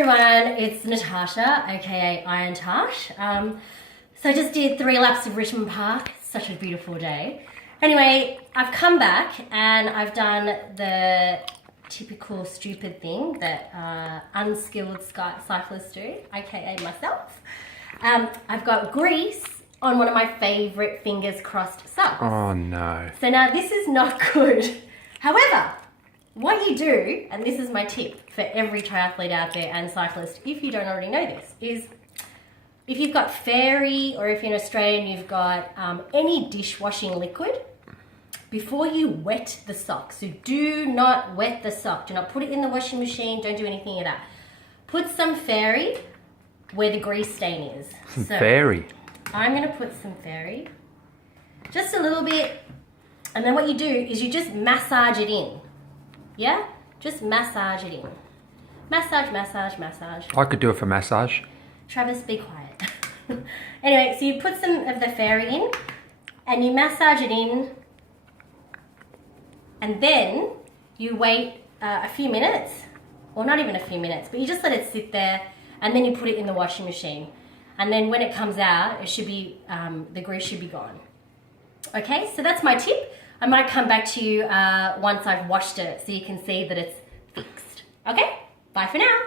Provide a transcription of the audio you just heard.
everyone, it's Natasha, aka Iron Tash. So I just did 3 laps of Richmond Park. Such a beautiful day. Anyway, I've come back and I've done the typical stupid thing that unskilled cyclists do, aka myself. I've got grease on one of my favourite fingers crossed socks. Oh no. So now this is not good. However, what you do, and this is my tip for every triathlete out there and cyclist, if you don't already know this, is if you've got Fairy or if you're in Australia and you've got any dishwashing liquid, before you wet the sock, so do not wet the sock, do not put it in the washing machine, don't do anything of that. Put some Fairy where the grease stain is. So Fairy? I'm going to put some Fairy, just a little bit, and then what you do is you just massage it in. Yeah? Just massage it in. Massage, massage, massage. I could do it for massage. Travis, be quiet. Anyway, so you put some of the Fairy in and you massage it in, and then you wait a few minutes, or not even a few minutes, but you just let it sit there, and then you put it in the washing machine. And then when it comes out, it should be, the grease should be gone. Okay, so that's my tip. I might come back to you once I've washed it so you can see that it's fixed. Okay, bye for now.